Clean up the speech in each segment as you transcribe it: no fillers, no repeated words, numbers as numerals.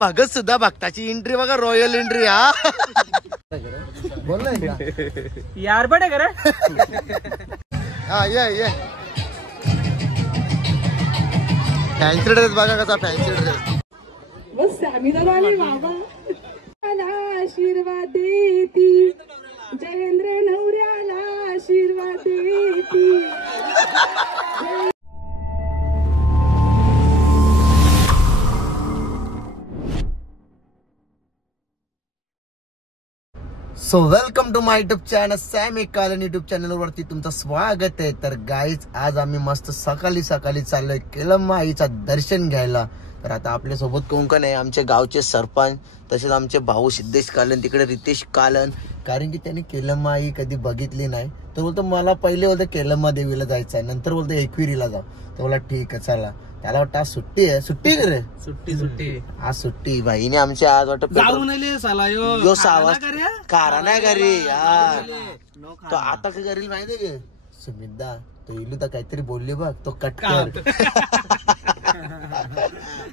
भगत सुद्धा भक्ताची एंट्री बघा, royal entry. हा बोल ना यार बडे करे. हा ये फॅन्सी ड्रेस बघा कसा फॅन्सी ड्रेस. बस सॅमिनार आली बाबा. आशीर्वाद देती जयेंद्र नवऱ्याला आशीर्वाद देती. So welcome to my YouTube channel सॅम कालन युट्यूब चॅनल वरती तुमचं स्वागत आहे. तर गाईज आज आम्ही मस्त सकाळी चाललोय केलम्मा आईचा दर्शन घ्यायला. तर आता आपल्या सोबत कोण आहे, आमचे गावचे सरपंच, तसेच आमचे भाऊ सिद्धेश कालन, तिकडे रितेश कालन. कारण की त्यांनी केलम्मा आई कधी बघितली नाही. तर बोलतो मला पहिले बोलतो केलम्मा देवीला जायचं आहे, नंतर बोलतो एकविरीला जाऊ. तर बोला ठीक आहे चला. त्याला वाटतं आज सुट्टी आहे. सुट्टी रे सुट्टी आज सुट्टी. भाईने आमच्या आज वाटत यो सावास कारा नाही घरी यार. तो आता काय करेल माहितीये का सुमितदा, तो इलू तर काहीतरी बोलली बघ, तो कट कर.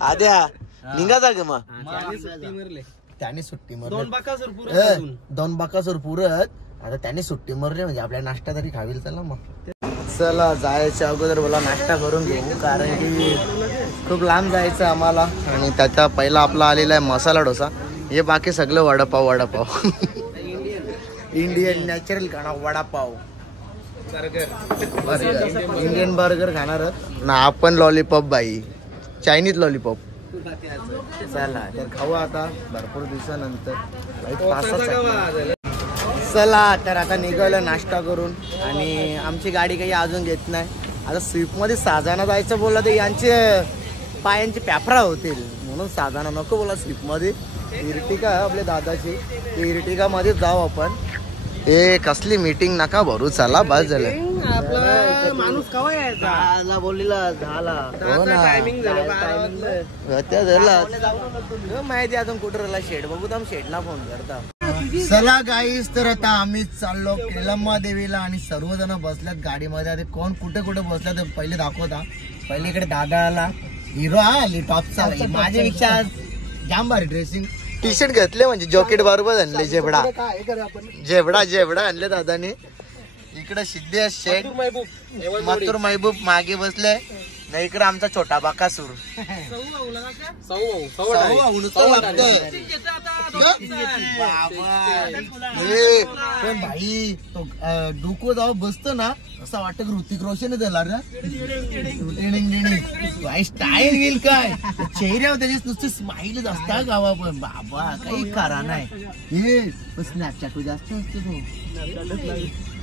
आद्या निघाचा ग मग त्याने सुट्टी मरली. दोन बाकासूर पुरत आता त्याने सुट्टी मरली म्हणजे आपल्या नाश्ता तरी खावील. चला मग चला जायच्या अगोदर बोला नाश्ता करून घेऊ, कारण की खूप लांब जायचं आम्हाला. आणि त्याचा पहिला आपला आलेला आहे मसाला डोसा. हे बाकी सगळं वडापाव इंडियन नॅचरल खाना वडापाव इंडियन बर्गर खाणार ना आपण. लॉलीपॉप बाई चायनीज लॉलीपॉप. चला तर खाऊ आता भरपूर दिवसानंतर. चला तर आता निघालं नाश्ता करून. आणि आमची गाडी काही अजून घेत नाही. आता स्विफ्ट मध्ये साजाना जायचं बोलला तर यांचे पायांची पॅफरा होतील, म्हणून साजाना नको बोला. स्विफ्ट मध्ये इर्टिका आपल्या दादाची, इर्टिका मध्ये जाऊ आपण. ए कसली मीटिंग नका भरू, चला बस झालं. माणूस कवा यायचा बोललेला झाला. हो ना माहिती अजून कुठं शेड बघू तर शेडला फोन करता. चला गाईस तर आता आम्ही चाललो केलम्मा देवीला. आणि सर्वजण बसल्यात गाडीमध्ये. आता कोण कुठे कुठे बसल्या तर पहिले दाखवता. पहिले इकडे दादा आला, हिरो आली टॉपचा. माझे विचार जाम भारी ड्रेसिंग, टी शर्ट घेतले म्हणजे जॉकेट बरोबर आणले. जेवढा आणले दादाने. इकडे सिद्धेश शेठ, मथुर महबूब मागे बसले. नाही इकडे आमचा छोटा बाकासूर. पण भाई तो डोको जाऊ बसतो ना असं वाटतं की ऋतिक रोशन झाला ना. स्टाईल येईल काय चेहऱ्यावर त्याचे नुसते स्माइल असता गावा. पण बाबा काही करा नाही. हे स्नॅपचॅट जास्त असतो तो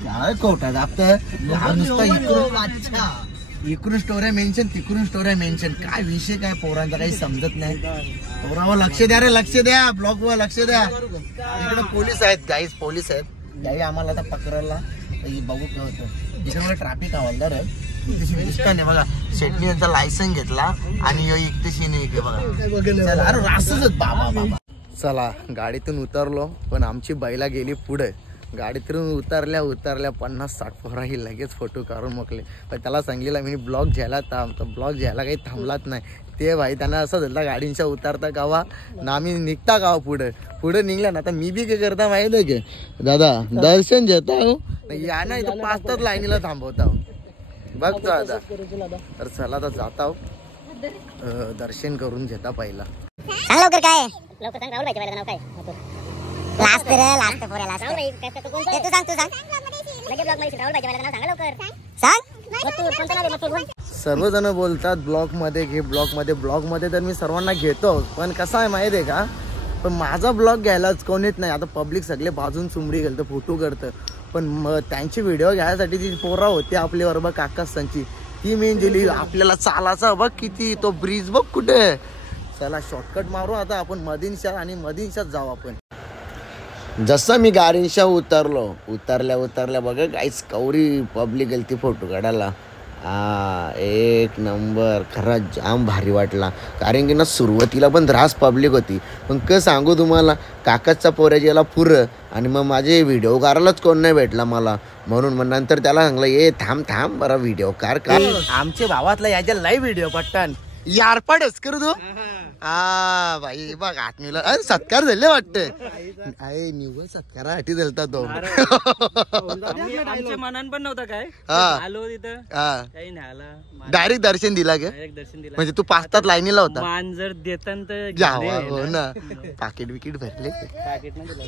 काय कोटा जात नुसता इकडून स्टोऱ्या मेन्शन तिकडून स्टोऱ्या मेन्शन. काय विषय काय पोरांचा काही समजत नाही. पोरावर लक्ष द्या रे, लक्ष द्या. ब्लॉग वर लक्ष द्या. इकडे पोलीस आहेत गाईज, पोलीस आहेत. त्यावेळी आम्हाला आता पकडायला बघू काय होतं. इकडे मला ट्रॅफिक हवालदार आहे बघा. शेटणी यांचा लायसन घेतला आणि एकटेशी नाही बघा. अरे रासच बाबा. चला गाडीतून उतरलो, पण आमची बैला गेली पुढे. गाडीतून उतरल्या 50-60 पोराही लगेच फोटो काढून मोकले. पण त्याला सांगितलं मी ब्लॉग घ्यायला ब्लॉग घ्यायला काही थांबलाच नाही. ते भाई त्यांना असं झालं गाडींच्या उतरता गावा ना आम्ही निघता गावा पुढे निघल्या ना. आता मी बी काय करता माहिती आहे की दादा दर्शन घेता या नाही तर 5 तास लाईनीला थांबवता बघतो आता. तर चला आता जाता दर्शन करून घेता पहिला. सांग लवकर काय लवकर सांग. राहुल भाईच्या नाव काय लास्ट पोऱ्या लास्ट तू सांग लगे ब्लॉग मध्ये राहुल भाईच्या नाव सांग लवकर सांग. सर्वजण बोलतात ब्लॉग मध्ये घे ब्लॉग मध्ये तर मी सर्वांना घेतो. पण कसं आहे माहिती आहे का, पण माझा ब्लॉग घ्यायलाच कोणीच नाही. आता पब्लिक सगळे बाजून चुमडी घालतं, फोटो करतं. पण त्यांची व्हिडिओ घ्यायसाठी जी पोरा होती आपली बरोबर काकासांची, ती मेन दिली आपल्याला चालायचा बघ किती. तो ब्रिज बघ कुठे. चला शॉर्टकट मारू आता आपण मदीनशाह आणि मदीनशाह जाऊ आपण. जसं मी गाडींशा उतरल्या बघा काहीच कवरी पब्लिक गेलती फोटो काढायला. एक नंबर. खरंच जाम भारी वाटला. कारण की ना सुरुवातीला पण त्रास पब्लिक होती. पण काय सांगू तुम्हाला, काकाचा पोऱ्या गेला पुरं. आणि मग माझे व्हिडिओ काढायलाच कोण नाही भेटला मला. म्हणून मग नंतर त्याला सांगलं ये थांब बरा व्हिडिओ कार. आमच्या भावातला याच्या लाईव्ह व्हिडिओ पट्टन यार पडच कर तू हा बाई बघ आत्मीला अरे सत्कार झाले वाटतं आई निव्वळ सत्कारासाठी झालता तो आमच्या मनान पण नव्हता काय हा. आलो तिथं हा काही नाही आला डायरेक्ट दर्शन दिला गे डायरेक्ट दर्शन दिला म्हणजे तू 5 तास लाईनीला होता मान जर देतान तर जावा हो ना पाकिट बिकीट भरले पॅकेट नाही दिलं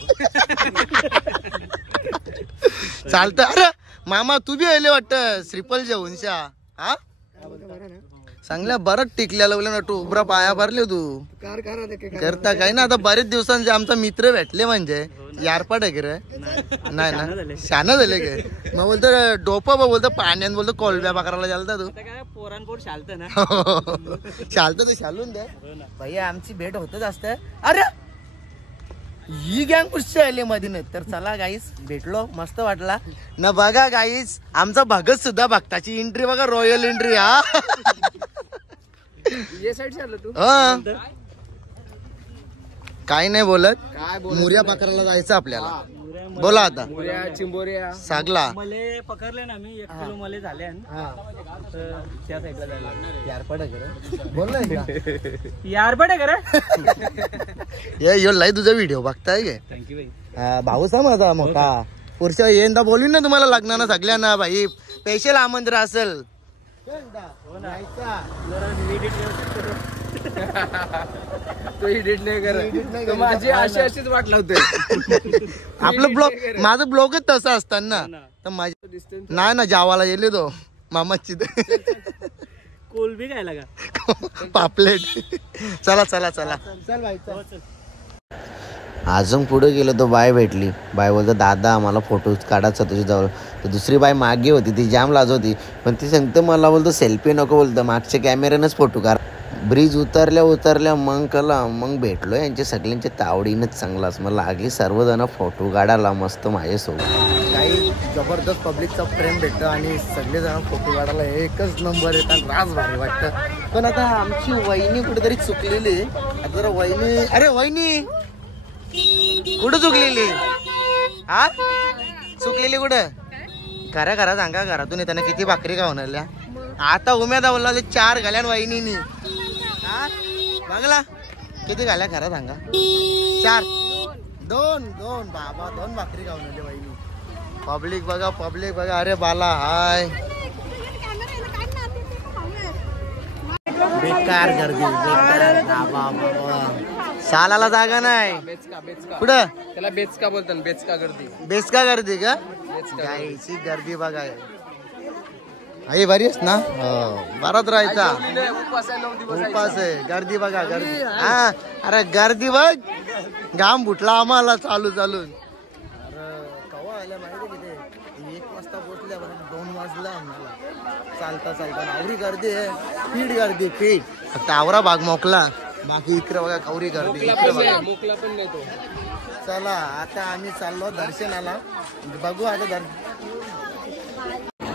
चालतं अरे मामा तू बी आले वाटत श्रीफल जेवणशा हा चांगल्या बरंच टिकल्या लावल्या ना तू उभरा पाया भरले तू करता काय ना आता बरेच दिवसांचे आमचा मित्र भेटले म्हणजे यारपाट आहे रे नाही ना शाना झाले गे मग बोलतो डोपा बोलतो पाण्यात बोलतो कोलब्या पकडायला चालता तू आता काय पोरांपोर चालतं ना चालतं तर चालून द्या भैया आमची भेट होतच असते अरे ही गँग कुठची आली मध्ये नाही तर चला गाईस भेटलो मस्त वाटला ना बघा गाईस आमचा भगत सुद्धा भक्ताची एंट्री बघा रॉयल एंट्री हा ये साईड चाललो तू हा. काय नाही बोलत मुर्या पकडायला जायचं आपल्याला बोला आता चिंबोऱ्या सागला मले पकडले ना मी 1 किलो मले झाले तर त्या साईडला जायला बोल ना यार बडे करे यो लय तुझा व्हिडिओ बघताय गे थँक्यू भाई भाऊसा माझा मोठा पुढच्या यंदा बोलवीन ना तुम्हाला लग्नानं सगळ्यांना भाई स्पेशल आमंत्रण असेल तो एडिट नाही करत माझी अशीच वाट लावते आपलं ब्लॉग माझं ब्लॉगच तसं असतं ना तर माझ्या नाही ना जावाला गेले तो मामाची कोलबी काय लागा पापलेट चला चला चला चल भाई अजून पुढे गेलो तो बाय भेटली बाय बोलतो दादा आम्हाला फोटो काढायचा तुझ्या जवळ तर दुसरी बाय मागे होती ती जाम लाज होती पण ती सांगते मला बोलतो सेल्फी नको बोलतं मागच्या कॅमेऱ्यानंच फोटो काढ ब्रिज उतरल्या मग भेटलो यांच्या सगळ्यांच्या तावडीनंच चांगलाच मग लागली सर्वजण फोटो काढायला मस्त माझ्यासोबत काही जबरदस्त पब्लिकचा प्रेम भेटतं आणि सगळेजण फोटो काढायला एकच नंबर येतात राज भारी वाटतं पण आता आमची वहिनी कुठेतरी चुकलेली आता जरा वहिनी अरे वहिनी कुठं चुकलेली हा चुकलेली कुठं घरा सांगा घरातून येताना किती भाकरी खावणारल्या आता उमेदा बोलला 4 घाल्यान वहिनीनी हा बघला किती घाल्या खरा सांगा 4 2 बाबा 2 भाकरी खावणारली वहिनी पब्लिक बघा अरे बाला हाय बेकार गर्दी बेकार शालाला जागा नाही कुठं त्याला बेचका बोलतात बेचका गर्दी का गायची गर्दी बघा आई बरी आहेस ना बराच राहायचा उपास आहे गर्दी बघा गर्दी हा अरे गर्दी बघ घाम फुटला आम्हाला चालून अरे कवा आल्या माहिती तिथे 1 वाजता पोहोचल्या 2 वाजला आम्हाला चालता आवरी गर्दी आहे पीठ गर्दी फक्त आवरा भाग मोकला बाकी इकडे बघा कवरी गर्दी इकडे बघा चला आता आम्ही चाललो दर्शनाला बघू आता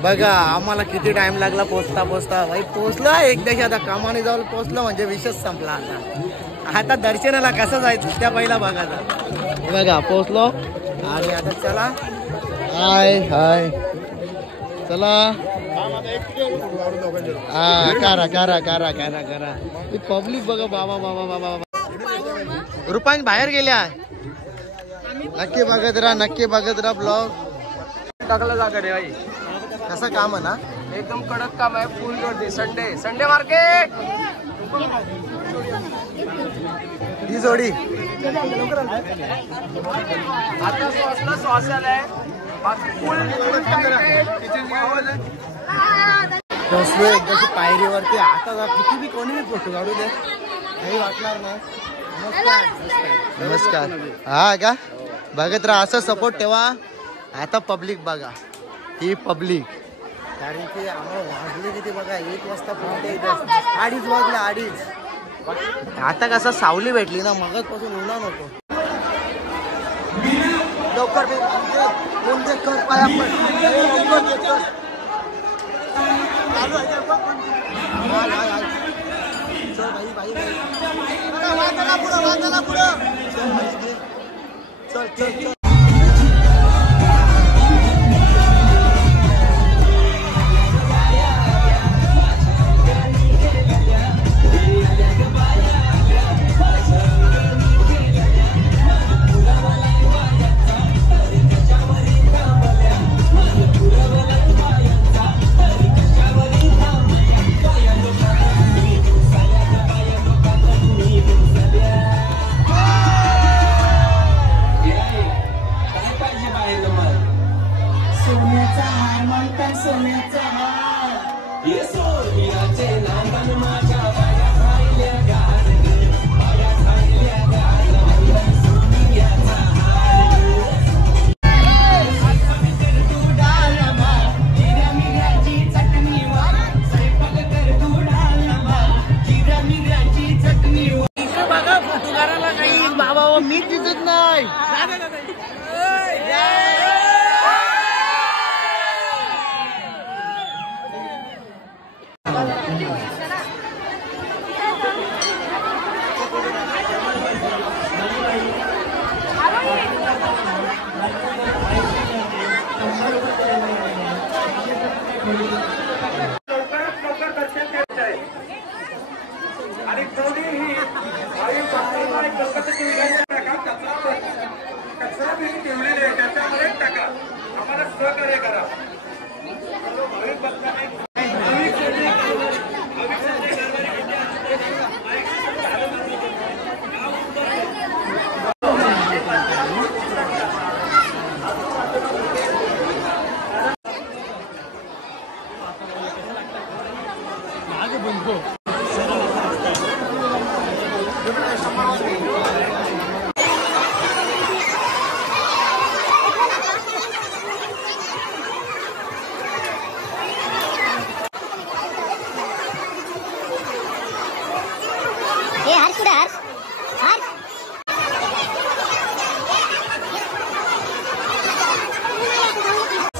बघा आम्हाला किती टाइम लागला पोचता भाई पोचला एकदा आता कामाने जाऊन पोचलो म्हणजे विषय संपला आता दर्शनाला कसं जायचं त्या पहिला भागाचा बघा पोचलो आणि आता चला हाय चला करा पब्लिक बघा बाबा रुपांश बाहेर गेल्या नक्की बघत राहा ब्लॉग टाकला जागा रे भाई कसं काम आहे ना एकदम कडक काम आहे फुल गर्दी संडे मार्केट ही जोडी आता सॉस आलाय बाकी फुल पोचलो एकदाची पायरीवरती आता किती बी कोणी बी फोटो काढू दे काही वाटणार नाही नमस्कार हा का बघत राहा असं सपोर्ट ठेवा आता पब्लिक बघा ही पब्लिक कारण की आम्हाला वाजले किती बघा 1 वाजता पोहोचते 2:30 वाजले 2:30 आता कसं सावली भेटली ना मगच उन्हा नको लवकर कर पाया पण चल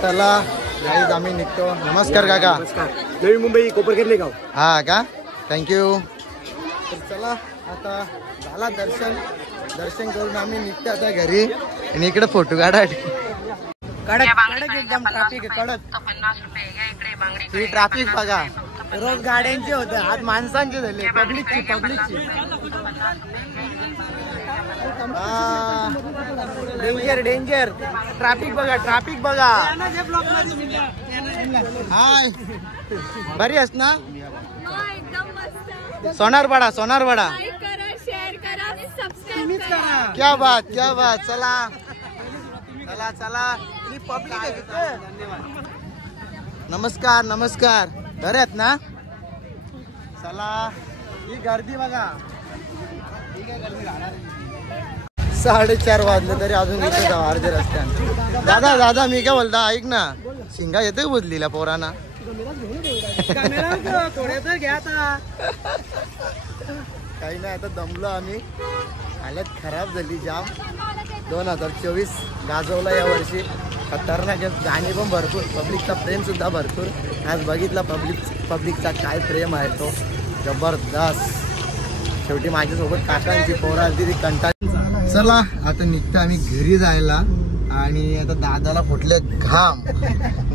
चला गाईज आम्ही निघतो. नमस्कार काका. नवी मुंबई कोपरखेरणे गाव. हा का, थँक्यू. तर चला आता झाला दर्शन करून आम्ही निघतो आता घरी. आणि इकडे फोटो कडक एकदम ट्रॅफिक कडक. ही ट्रॅफिक बघा, रोज गाड्यांचे होते, आज माणसांचे झाले, पब्लिकची. डेंजर ट्रॅफिक बघा. हाय, बरी आहेस ना? सोनारवाडा. क्या बात. चला. नमस्कार. बरे आहेत ना? चला, ही गर्दी बघा. 4:30 वाजले तरी अजून इथे जाऊ अर्ध्या रस्त्याने. दादा मी काय बोलता, ऐक ना, शिंगा येते बुजलीला पोरांना. काही नाही, आता दमलो आम्ही. हालत खराब झाली जाम. 2024 गाजवला या वर्षी. खतरनाक गाणी पण भरपूर, पब्लिकचा प्रेम सुद्धा भरपूर. आज बघितला पब्लिकचा काय प्रेम आहे तो जबरदस्त. शेवटी माझ्यासोबत काकांची पोरं आली ती कंटाळली. चला आता निघतो आम्ही घरी जायला. आणि आता दादाला फुटले घाम.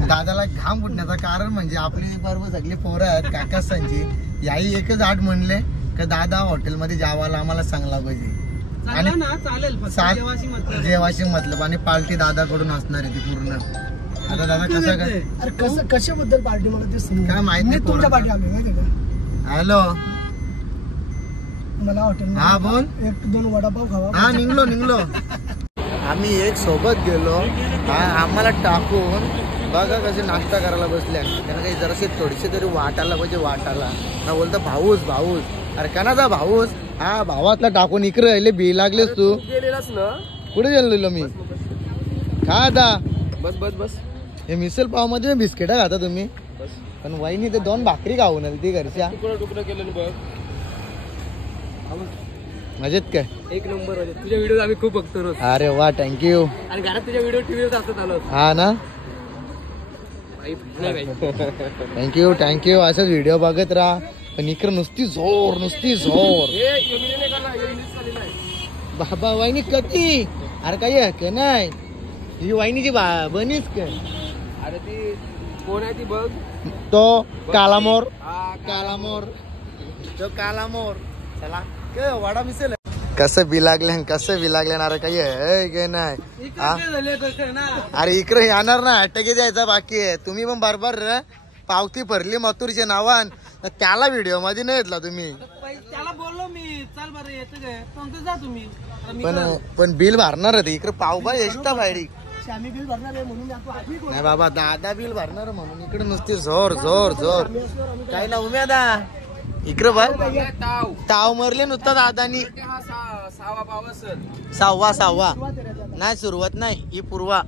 दादाला घाम फुटण्याचं कारण म्हणजे आपली बरोबर सगळी पोरं आहेत काकासांची. याही एकच आठ म्हणले का दादा हॉटेलमध्ये जेवायला आम्हाला चांगला पाहिजे. आणि जेवाशी मतलब आणि पार्टी दादाकडून असणार आहे ती पूर्ण. आता दादा कसं कशाबद्दल पार्टी मला ते काय माहित नाही. तुमच्या पार्टी आम्ही माहिती का? हॅलो, मला हॉटेल. हा बोल. 1-2 वडापाव खावा. हा निघलो. आम्ही एक सोबत गेलो. आम्हाला टाकून बघा कसे नाश्ता करायला बसल्या. त्यांना काही जरासे थोडीशी तरी वाटायला पाहिजे. ना बोलतो भाऊस. अरे कनाचा भाऊस? हा, भावातला टाकून इकडे राहिले. बी लागलेस तू. गेलेलास ना? कुठे गेलेलो मी? खा आता. बस. हे मिसल पाव मध्ये बिस्किट खाता तुम्ही? पण वहिनी ते 2 भाकरी खाऊन आली ती घरच्या. तुकडं केलेलं बघ. मजेत काय? एक नंबर. तुझ्या व्हिडिओ आम्ही खूप बघतो रोज. अरे वा, थँक्यू. आणि घरात तुझ्या व्हिडिओ टीव्हीवर असत आलो. हा ना, थँक्यू. असंच व्हिडिओ बघत राहा. पण इकडे नुसती जोर. बाबा वहिनी कधी? अरे काही नाही, ही वहिनीची बनीच काय? अरे ती कोण आहे ती बघ. तो कालामोर. चला वाडा मिसेल. कसं बी लागले. अरे काही नाही. अरे इकडे येणार ना, अटॅक द्यायचा बाकी आहे. तुम्ही पण बरोबर पावती भरली मथुरच्या नावान, त्याला व्हिडिओ मध्ये नाही घेतला तुम्ही. त्याला बोललो मी, चल बरं येतं काय जा तुम्ही. पण बिल भरणार आहे इकडे. पावभाजी एक्स्ट्रा बाहेरी. आम्ही बिल भरणार आहे म्हणून नाही बाबा, दादा बिल भरणार म्हणून इकडे नुसती जोर. काय ना उम्यादा इकडे बघ. ताव मरले नुसता दादानी. 6वा नाही, सुरुवात नाही, ही पूर्वा.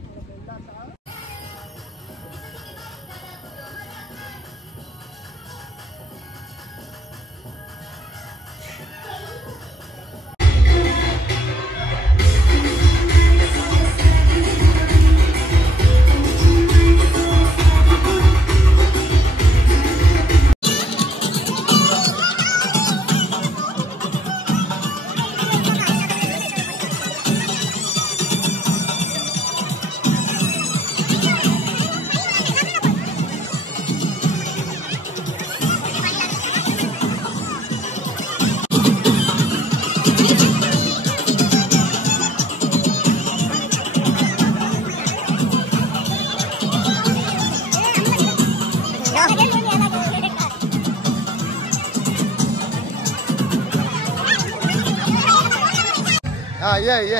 ये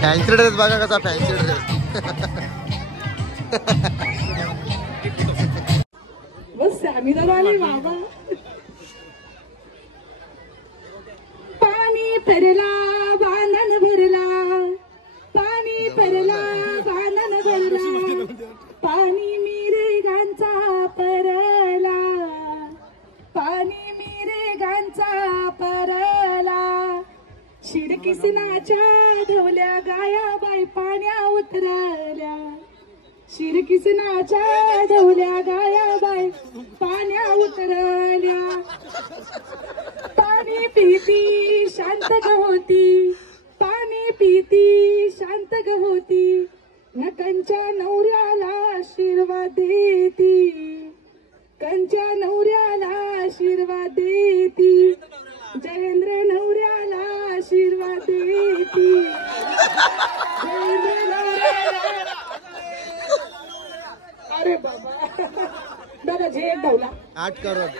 फॅन्सी ड्रेस बघा कसा. फॅन्सी ड्रेस सॅमी दादा आले बाबा. पाणी परला बाणन भरला, पाणी परला बाणन भरला, पाणी मिरेगांचा परला, पाणी मिरेगांचा परला. शिरकिसनाच्या धवल्या गाया बाई पाण्या उतरल्या, शिरकिसनाच्या धवल्या गाया बाई पाण्या उतरल्या. पाणी पिती शांत ग होती, पाणी पिती शांत ग होती, न कंच्या नवऱ्याला आशीर्वाद देती, कंच्या नवऱ्याला आशीर्वाद देती, जयेंद्र नवऱ्याला आशीर्वाद देती, जयेंद्र नवऱ्याला. अरे बाबा दादा झेप धावला 8 करोड.